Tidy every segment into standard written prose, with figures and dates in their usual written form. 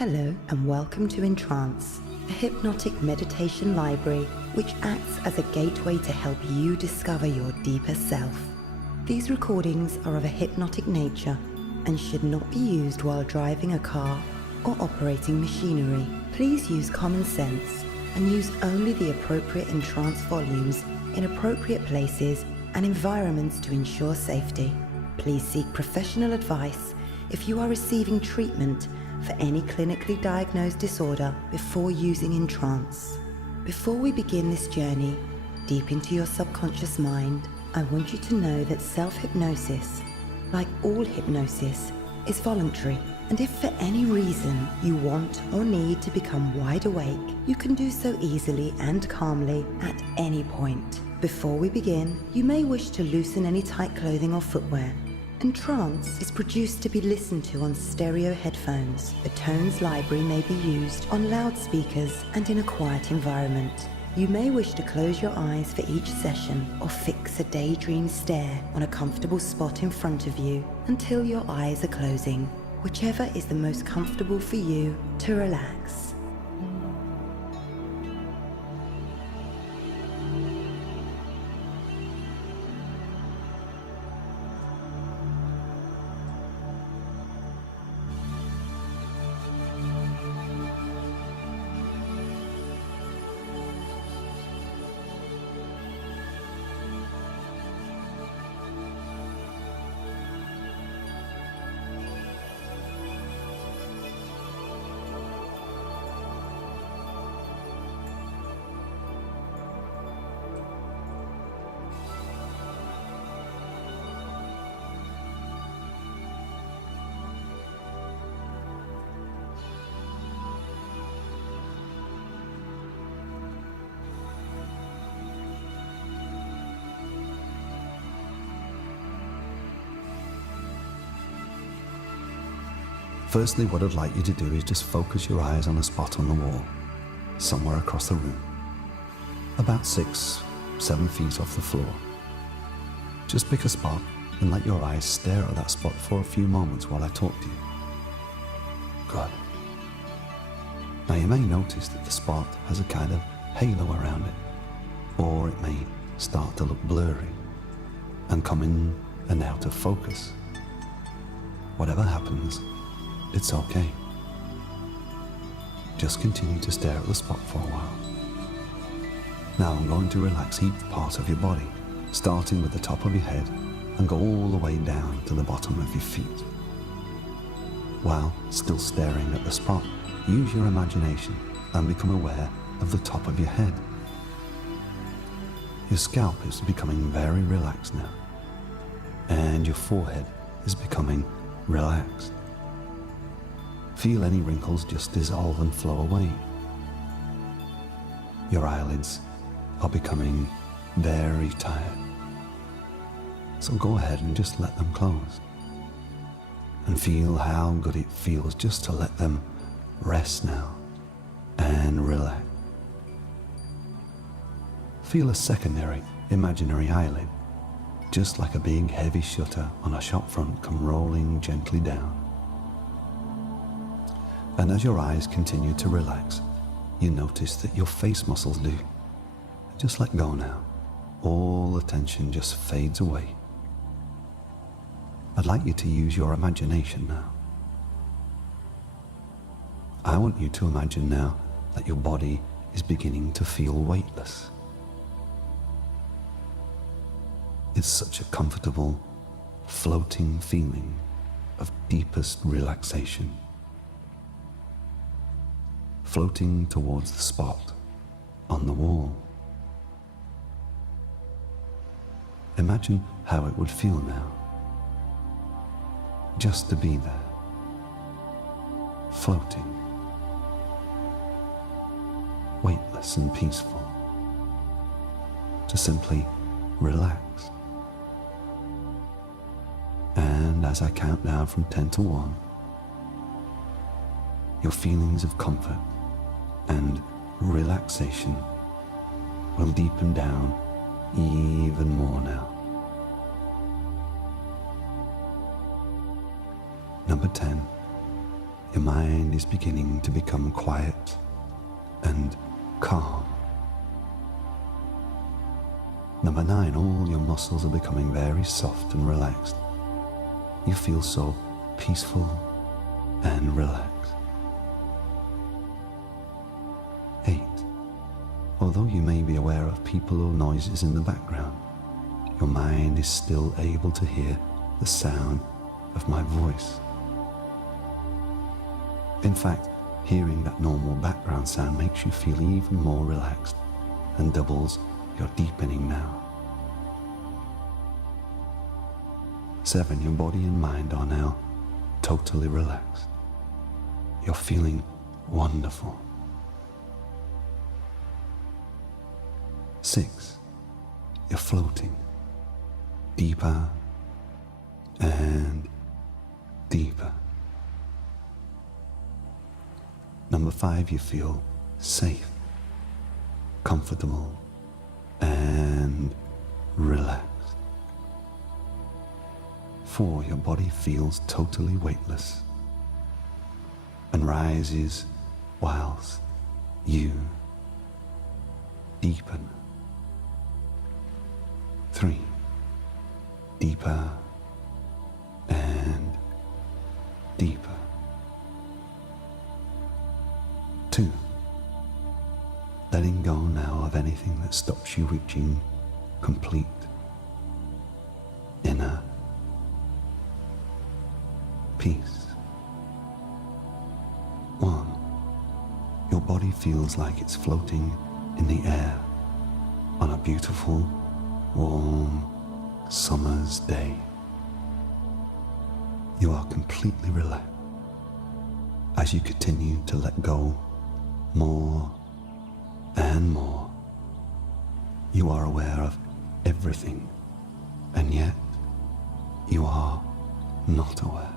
Hello and welcome to EnTrance, a hypnotic meditation library which acts as a gateway to help you discover your deeper self. These recordings are of a hypnotic nature and should not be used while driving a car or operating machinery. Please use common sense and use only the appropriate EnTrance volumes in appropriate places and environments to ensure safety. Please seek professional advice if you are receiving treatment for any clinically diagnosed disorder before using EnTrance. Before we begin this journey deep into your subconscious mind, I want you to know that self-hypnosis, like all hypnosis, is voluntary. And if for any reason you want or need to become wide awake, you can do so easily and calmly at any point. Before we begin, you may wish to loosen any tight clothing or footwear. EnTrance is produced to be listened to on stereo headphones. The Tones library may be used on loudspeakers and in a quiet environment. You may wish to close your eyes for each session or fix a daydream stare on a comfortable spot in front of you until your eyes are closing, whichever is the most comfortable for you to relax. Firstly, what I'd like you to do is just focus your eyes on a spot on the wall, somewhere across the room, about 6-7 feet off the floor. Just pick a spot and let your eyes stare at that spot for a few moments while I talk to you. Good. Now you may notice that the spot has a kind of halo around it, or it may start to look blurry and come in and out of focus. Whatever happens, it's okay. Just continue to stare at the spot for a while. Now I'm going to relax each part of your body, starting with the top of your head and go all the way down to the bottom of your feet. While still staring at the spot, use your imagination and become aware of the top of your head. Your scalp is becoming very relaxed now, and your forehead is becoming relaxed. Feel any wrinkles just dissolve and flow away. Your eyelids are becoming very tired. So go ahead and just let them close. And feel how good it feels just to let them rest now and relax. Feel a secondary imaginary eyelid, just like a big heavy shutter on a shop front, come rolling gently down. And as your eyes continue to relax, you notice that your face muscles do. Just let go now. All the tension just fades away. I'd like you to use your imagination now. I want you to imagine now that your body is beginning to feel weightless. It's such a comfortable, floating feeling of deepest relaxation. Floating towards the spot on the wall. Imagine how it would feel now, just to be there, floating, weightless and peaceful, to simply relax. And as I count down from 10 to 1, your feelings of comfort and relaxation will deepen down even more now. Number 10, your mind is beginning to become quiet and calm. Number 9, all your muscles are becoming very soft and relaxed. You feel so peaceful and relaxed. 8, although you may be aware of people or noises in the background, your mind is still able to hear the sound of my voice. In fact, hearing that normal background sound makes you feel even more relaxed and doubles your deepening now. 7, your body and mind are now totally relaxed. You're feeling wonderful. 6, you're floating deeper and deeper. Number 5, you feel safe, comfortable, and relaxed. 4, your body feels totally weightless and rises whilst you deepen. 3, deeper and deeper. 2, letting go now of anything that stops you reaching complete inner peace. 1, your body feels like it's floating in the air on a beautiful, warm summer's day. You are completely relaxed. As you continue to let go more and more, you are aware of everything, and yet you are not aware.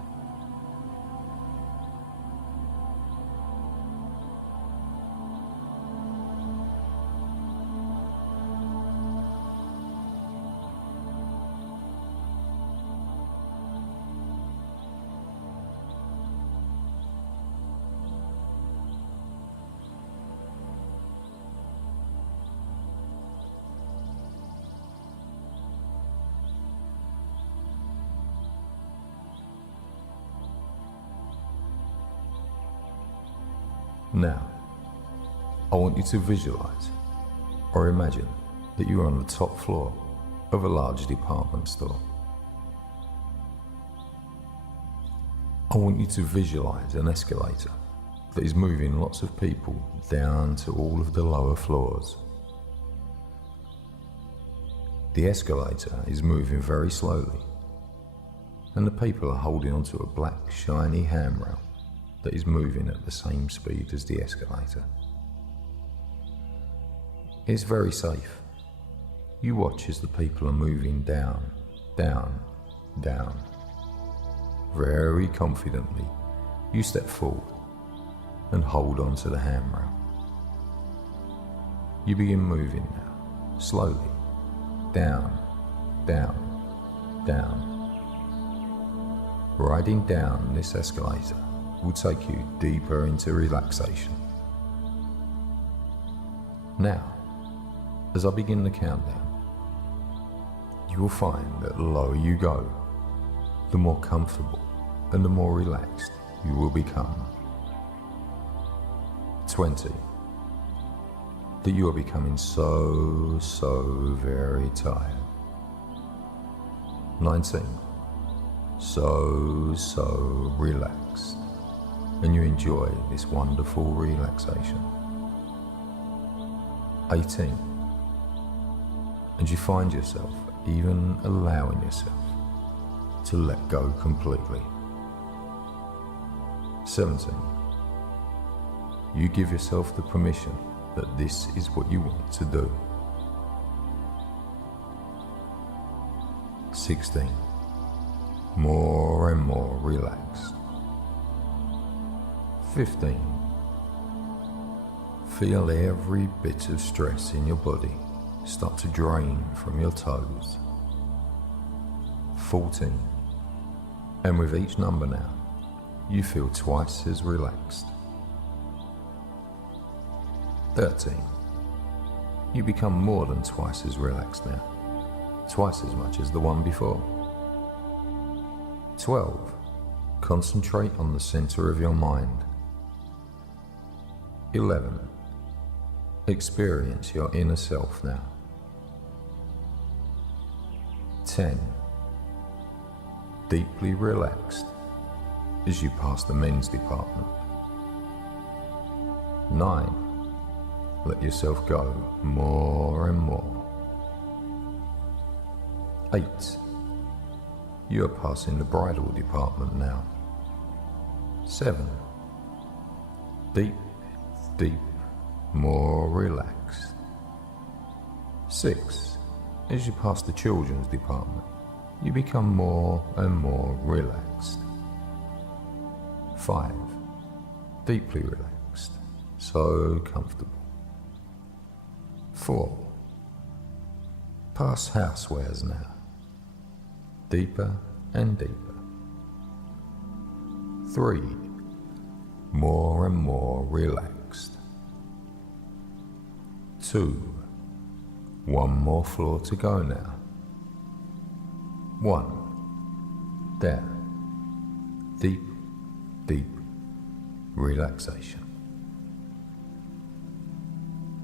Now, I want you to visualize or imagine that you are on the top floor of a large department store. I want you to visualize an escalator that is moving lots of people down to all of the lower floors. The escalator is moving very slowly, and the people are holding onto a black shiny handrail that is moving at the same speed as the escalator. It's very safe. You watch as the people are moving down, down, down. Very confidently, you step forward and hold on to the handrail. You begin moving now, slowly, down, down, down. Riding down this escalator will take you deeper into relaxation. Now, as I begin the countdown, you will find that the lower you go, the more comfortable and the more relaxed you will become. 20, that you are becoming so very tired. 19, so relaxed, and you enjoy this wonderful relaxation. 18, and you find yourself even allowing yourself to let go completely. 17, you give yourself the permission that this is what you want to do. 16, more and more relaxed. 15, feel every bit of stress in your body start to drain from your toes. 14, and with each number now, you feel twice as relaxed. 13. You become more than twice as relaxed now, twice as much as the one before. 12. Concentrate on the center of your mind. 11. Experience your inner self now. 10. Deeply relaxed as you pass the men's department. 9. Let yourself go more and more. 8. You are passing the bridal department now. 7. Deep, deep, more relaxed. 6. As you pass the children's department, you become more and more relaxed. 5. Deeply relaxed, so comfortable. 4. Pass housewares now, deeper and deeper. 3. More and more relaxed. 2. One more floor to go now. 1. There. Deep, deep relaxation.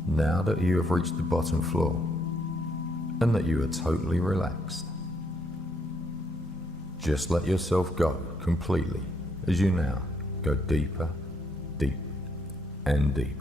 Now that you have reached the bottom floor and that you are totally relaxed, just let yourself go completely as you now go deeper, deep, and deeper.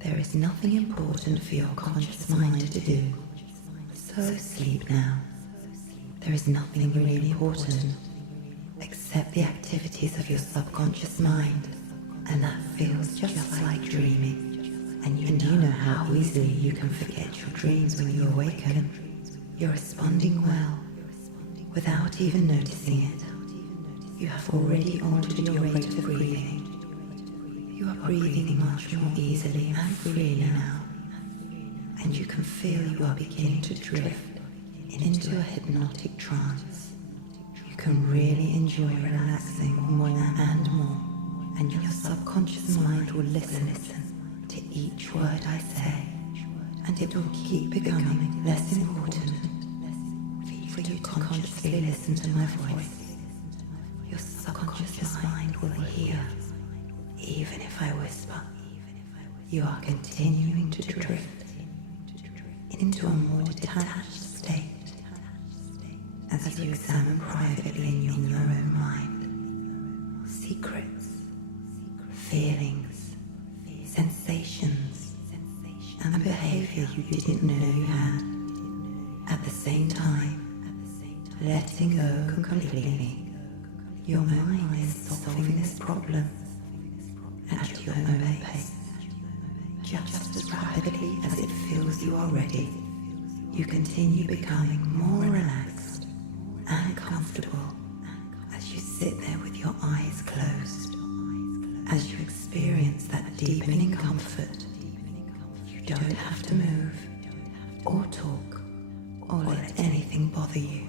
There is nothing important for your conscious mind to do, so sleep now. There is nothing really important except the activities of your subconscious mind, and that feels just like dreaming. And you know how easily you can forget your dreams when you awaken. You're responding well, without even noticing it. You have already altered your rate of breathing. You are breathing much more easily and freely now, and you can feel you are beginning to drift into a hypnotic trance. You can really enjoy relaxing more and more, and your subconscious mind will listen to each word I say, and it will keep becoming less important for you to consciously listen to my voice. Your subconscious mind will hear. Even if I whisper, you are continuing to drift into a more detached state as you examine privately in your own mind secrets, feelings, sensations, and behavior you didn't know you had. At the same time, letting go completely. Your mind is solving this problem at your own pace, just as rapidly as it feels you are ready. You continue becoming more relaxed and comfortable as you sit there with your eyes closed, as you experience that deepening comfort. You don't have to move or talk or let anything bother you.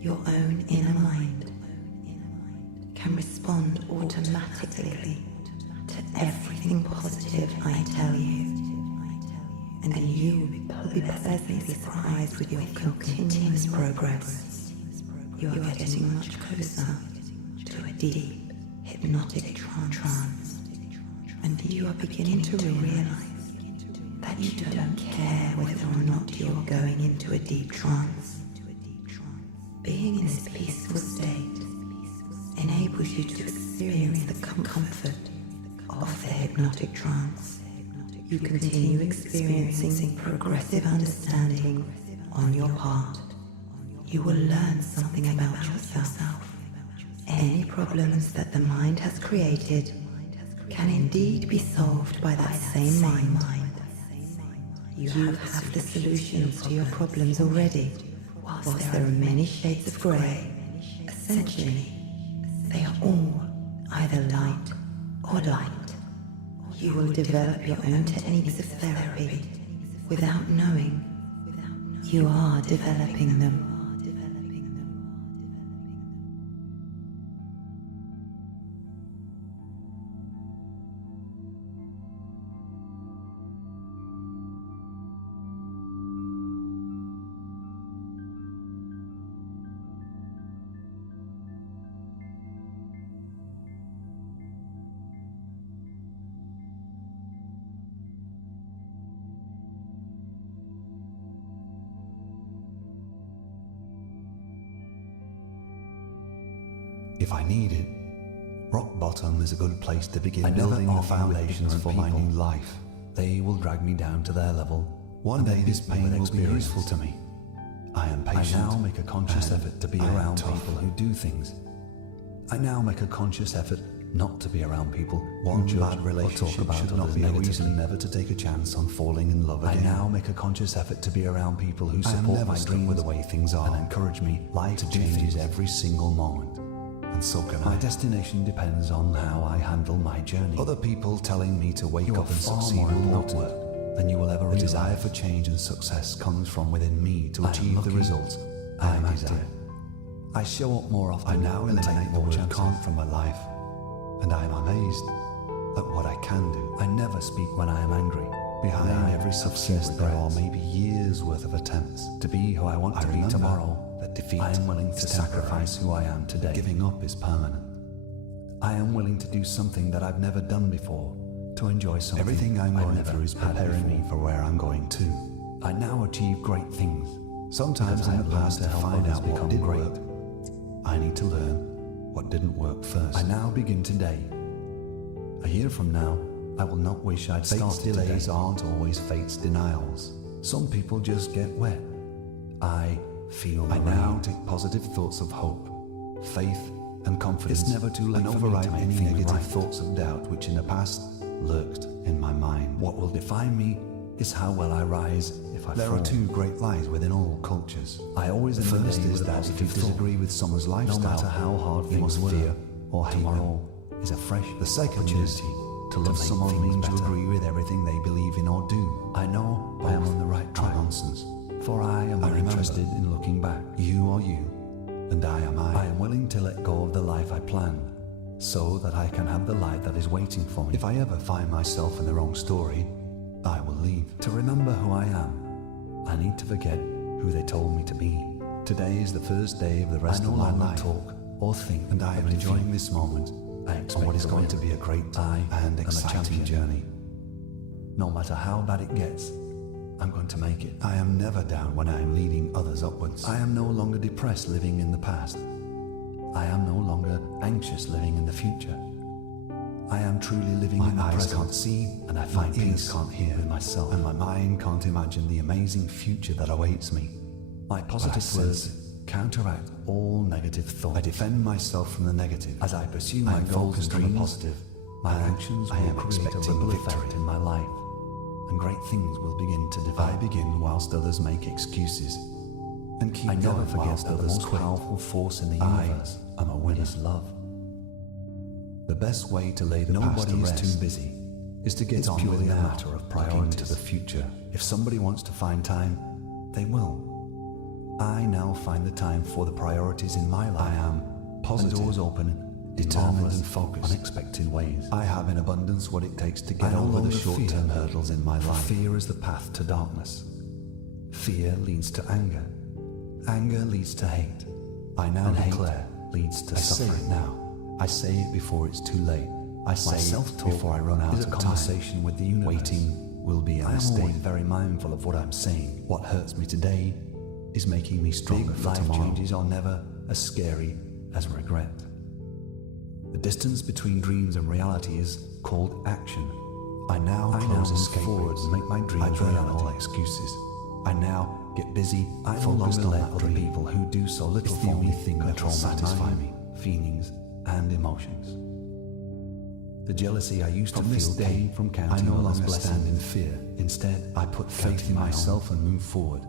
Your own inner mind can respond automatically to everything positive I tell you, and you will be pleasantly surprised with your continuous progress. You are getting much closer to a deep hypnotic trance, and you are beginning to realize that you don't care whether or not you're going into a deep trance. Being in this peaceful state enables you to experience the comfort of the hypnotic trance you continue experiencing progressive understanding on your part. You will learn something about yourself. Any problems that the mind has created can indeed be solved by that same mind. You have the solutions to your problems already. Whilst there are many shades of grey, essentially, they are all either light or light. You will develop your own techniques of therapy without knowing you are developing them. If I need it, rock bottom is a good place to begin building the foundations for my new life. They will drag me down to their level. One day this pain will be useful to me. I am patient. I now make a conscious effort to be around people who do things. I now make a conscious effort not to be around people who judge bad relationship should not be a reason never to take a chance on falling in love again. I now make a conscious effort to be around people who support my dreams with the way things are and encourage me. Life changes every single moment. And so can I. My destination depends on how I handle my journey. Other people telling me to wake up and succeed will not work than you will ever realize. The desire for change and success comes from within me to achieve the results I desire. I show up more often. I now eliminate the word can't from my life, and I am amazed at what I can do. I never speak when I am angry. Behind every success there are maybe years worth of attempts to be who I want to be tomorrow. That defeat, I am willing to sacrifice who I am today. Giving up is permanent. I am willing to do something that I've never done before, to enjoy something. Everything I'm going through is preparing me for where I'm going to. I now achieve great things. Sometimes I have learned to find out what did work. I need to learn what didn't work first. I now begin today. A year from now, I will not wish I'd started today. Fate's delays aren't always fate's denials. Some people just get wet. I now take positive thoughts of hope, faith, and confidence. It's never too late and override any negative thoughts of doubt which in the past lurked in my mind. What will define me is how well I rise if I fall. There are two great lies within all cultures. I always the first is that if you disagree with someone's lifestyle, no matter how hard things were, fear or tomorrow is a fresh. The second is to love someone means to agree with everything they believe in or do. I know I am on the right track. Nonsense. For I am interested in looking back. You are you, and I am I. I am willing to let go of the life I planned, so that I can have the life that is waiting for me. If I ever find myself in the wrong story, I will leave. To remember who I am, I need to forget who they told me to be. Today is the first day of the rest of my life. I no longer talk or think, and I am enjoying this moment. I expect what is going to be a great and exciting journey. No matter how bad it gets, I'm going to make it. I am never down when I am leading others upwards. I am no longer depressed living in the past. I am no longer anxious living in the future. I am truly living in the present. My eyes can't see, and I find ears can't hear with myself, and my mind can't imagine the amazing future that awaits me. My positive words counteract all negative thoughts. I defend myself from the negative. As I pursue my goals and dreams, positive, my actions will create a ripple effect in my life, and great things will begin to develop. I begin whilst others make excuses, and keep going whilst others. The most powerful force in the universe, I'm a winner's love. The best way to lay the past to rest, too busy, is to get on with it. It's purely a matter of priorities to the future. If somebody wants to find time, they will. I now find the time for the priorities in my life. I am positive, doors open, determined and focused, unexpected ways. I have in abundance what it takes to get over the short-term hurdles in my life. Fear is the path to darkness. Fear leads to anger. Anger leads to hate. I now declare leads to suffering. I say it now. I say it before it's too late. I say it before I run out of time. Conversation with the universe. Waiting will be a mistake. I am always very mindful of what I'm saying. What hurts me today is making me stronger for tomorrow. Life changes are never as scary as regret. The distance between dreams and reality is called action. I now escape forward and make my dreams reality. I burn all excuses. I now get busy, focused on that other people who do so little for me. It's the only thing that will satisfy me, feelings and emotions. The jealousy I used to feel came from counting. I no longer stand in fear. Instead, I put faith in myself and move forward.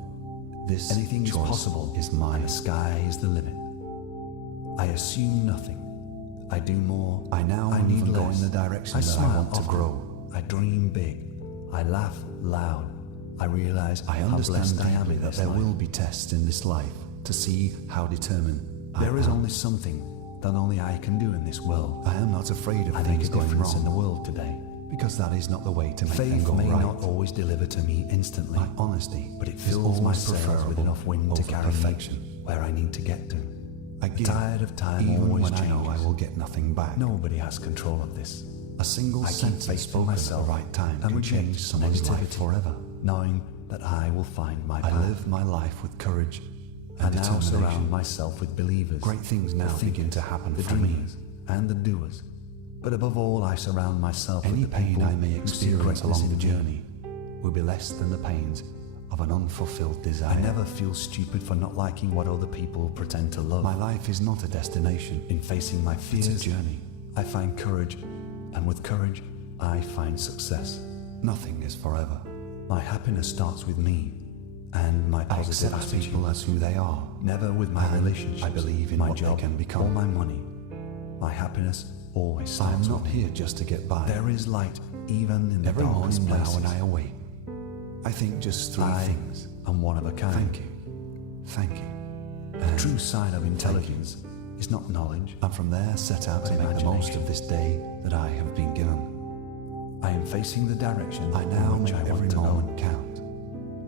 Anything is possible is mine. The sky is the limit. I assume nothing. I do more. I need to go in the direction that I want to grow. I dream big. I laugh loud. I realize I understand deeply that there will be tests in this life to see how determined there is only something that only I can do in this world. I am not afraid of things going wrong in the world today, because that is not the way to make them go right. Faith may not always deliver to me instantly my honesty, but it fills my sails with enough wind to carry perfection where I need to get to. I get tired of time even when I know I will get nothing back. Nobody has control of this. A single sentence spoken at the right time can change someone's life forever, knowing that I will find my path. I live my life with courage and now surround myself with believers. Great things now begin to happen for me and the doers. But above all, I surround myself with the pain I may experience along the journey will be less than the pains of an unfulfilled desire. I never feel stupid for not liking what other people pretend to love. My life is not a destination. In facing my fears, it's a journey. I find courage, and with courage, I find success. Nothing is forever. My happiness starts with me, and my positive attitude people as who they are. Never with my relationships. I believe in my job they can become. Or my money. My happiness always starts. I'm not here just to get by. There is light even in the darkest places. Now when I awake, I think just three things. I'm one of a kind. Thank you. Thank you. The true sign of intelligence is not knowledge. I'm from there set out to make the most of this day that I have been given. I am facing the direction I now make every moment count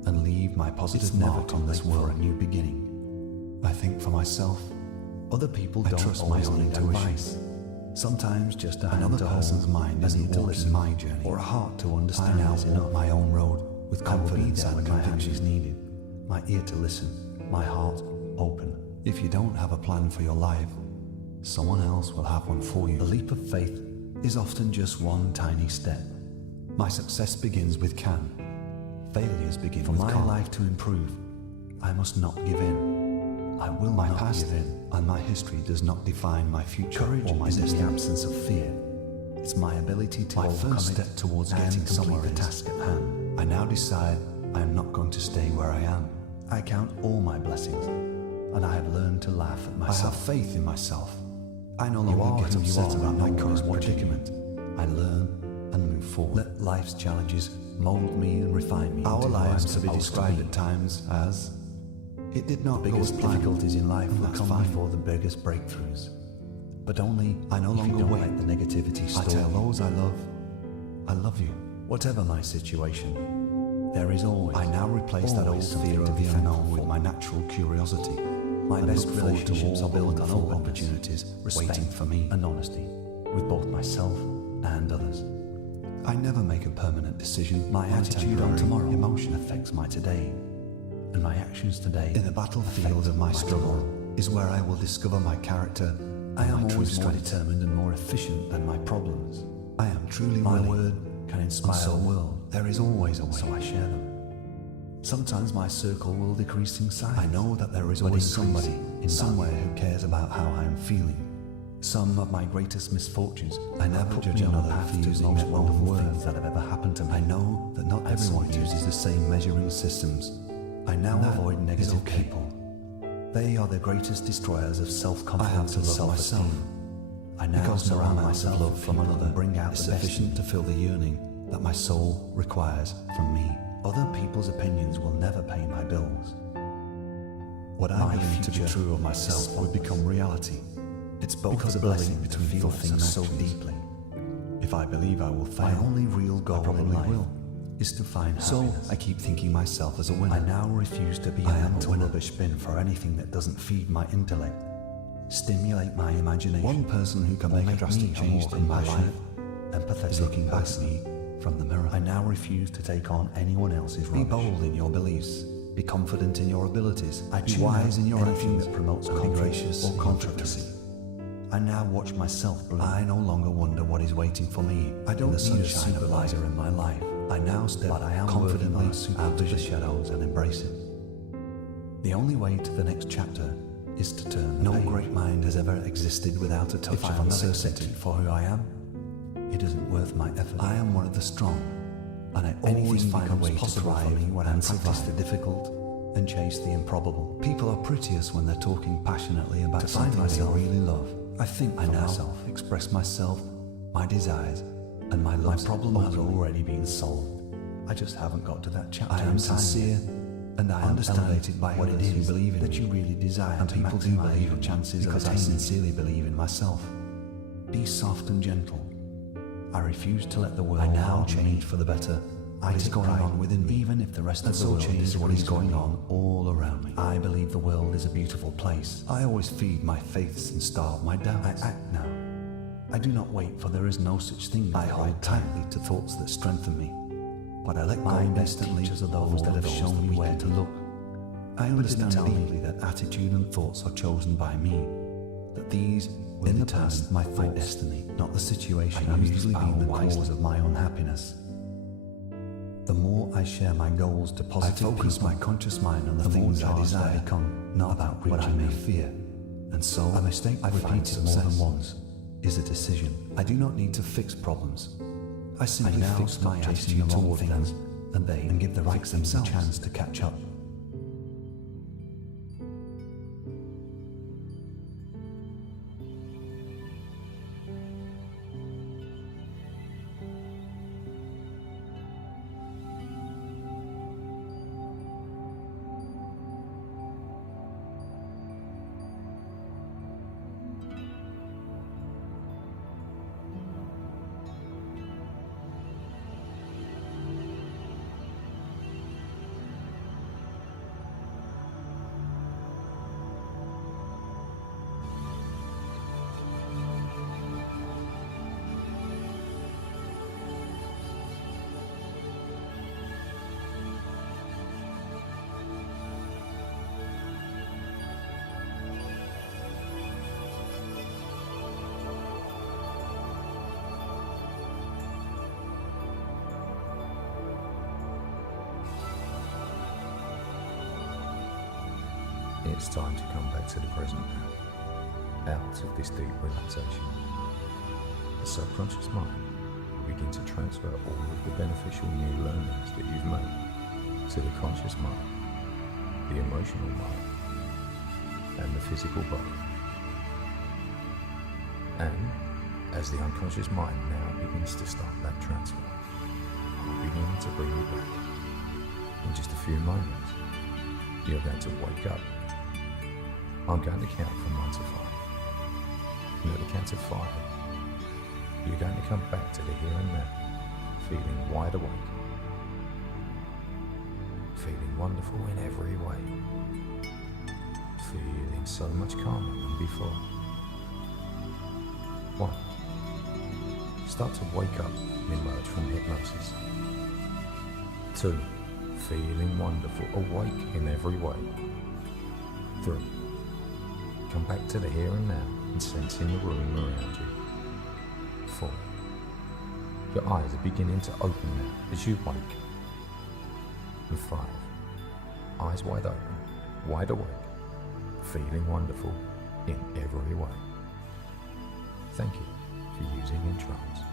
and leave my positive mark on this world for a new beginning. I think for myself. Other people don't trust my own intuition. Sometimes just a another person's mind isn't to listen my journey or a heart to understand. I now walk my own road with confidence and conviction is needed. My ear to listen, my heart open. If you don't have a plan for your life, someone else will have one for you. The leap of faith is often just one tiny step. My success begins with can. Failures begin with my life to improve. I must not give in. I will not give in, and my history does not define my future. Courage or my is the absence of fear. It's my ability to overcome first step towards getting somewhere. The task at hand. I now decide I am not going to stay where I am. I count all my blessings, and I have learned to laugh at myself. I have faith in myself. I no longer get upset about my current predicament. I learn and move forward. Let life's challenges mold me and refine me. Our lives to be described at times as it did not. The biggest difficulties in life will come before the biggest breakthroughs. But only I no longer wait the negativity story. I tell those I love you. Whatever my situation, there is always. I now replace that old fear of the unknown with my natural curiosity. My best relationships are built on full opportunities, waiting for me, and honesty with both myself and others. I never make a permanent decision. My attitude on tomorrow, emotion affects my today, and my actions today. In the battlefield of my struggle is where I will discover my character. I am always more determined and more efficient than my problems. I am truly my word can inspire the world. There is always a way, so I share them. Sometimes my circle will decrease in size. I know that there is always somebody somewhere who cares about how I am feeling. Some of my greatest misfortunes, I never judge another for using most wonderful things that have ever happened to me. I know that not everyone uses the same measuring systems. I now avoid negative people. They are the greatest destroyers of self-confidence and self-esteem. I now surround myself with love from another, bring out the sufficient to fill the yearning that my soul requires from me. Other people's opinions will never pay my bills. What I believe to be true of myself will become reality. It's both a blessing between feel things so deeply. If I believe I will fail, my only real goal in life is to find happiness. So I keep thinking myself as a winner. I now refuse to be a rubbish bin for anything that doesn't feed my intellect, stimulate my imagination. One person who can make a drastic change in my life, empathetic, is looking back at me from the mirror. I now refuse to take on anyone else's rubbish. Be bold in your beliefs. Be confident in your abilities. Be wise in your anything that promotes conflict or controversy. I now watch myself bloom. I no longer wonder what is waiting for me. I don't need a supervisor in my life. I now step confidently out of the shadows and embrace it. The only way to the next chapter is to turn. No great mind has ever existed without a touch of uncertainty for who I am. It isn't worth my effort. I am one of the strong, and I always find a way to thrive when I practice the difficult and chase the improbable. People are prettiest when they're talking passionately about something they really love. I think for myself, express myself, my desires, and my love. My problem has already been solved. I just haven't got to that chapter. I am sincere, and I am elevated by what it is you believe in that you really desire. And people do believe in chances because I sincerely believe in myself. Be soft and gentle. I refuse to let the world now change for the better. What is going on within me, even if the rest of the world is what is going on all around me. I believe the world is a beautiful place. I always feed my faiths and starve my doubts. I act now. I do not wait, for there is no such thing. I hold tightly to thoughts that strengthen me, but I let go instantly to those that have shown me where to look. I understand deeply that attitude and thoughts are chosen by me, that these will determine my destiny, not the situation. I usually being the cause of my own happiness. The more I share my goals to positive people, I focus my conscious mind on the things I desire to become, not about what I may fear. And so, a mistake I find more than once is a decision. I do not need to fix problems. I simply fix my attitude toward things, and they give the right things a chance to catch up. It's time to come back to the present now, out of this deep relaxation. The subconscious mind will begin to transfer all of the beneficial new learnings that you've made to the conscious mind, the emotional mind, and the physical body. And as the unconscious mind now begins to start that transfer, we'll begin to bring you back. In just a few moments, you're going to wake up. I'm going to count from 1 to 5. And at the count of 5, you're going to come back to the here and now, feeling wide awake, feeling wonderful in every way, feeling so much calmer than before. 1. Start to wake up and emerge from hypnosis. 2. Feeling wonderful, awake in every way. 3. Come back to the here and now and sensing the room around you. 4. Your eyes are beginning to open now as you wake. And 5. Eyes wide open, wide awake, feeling wonderful in every way. Thank you for using EnTrance.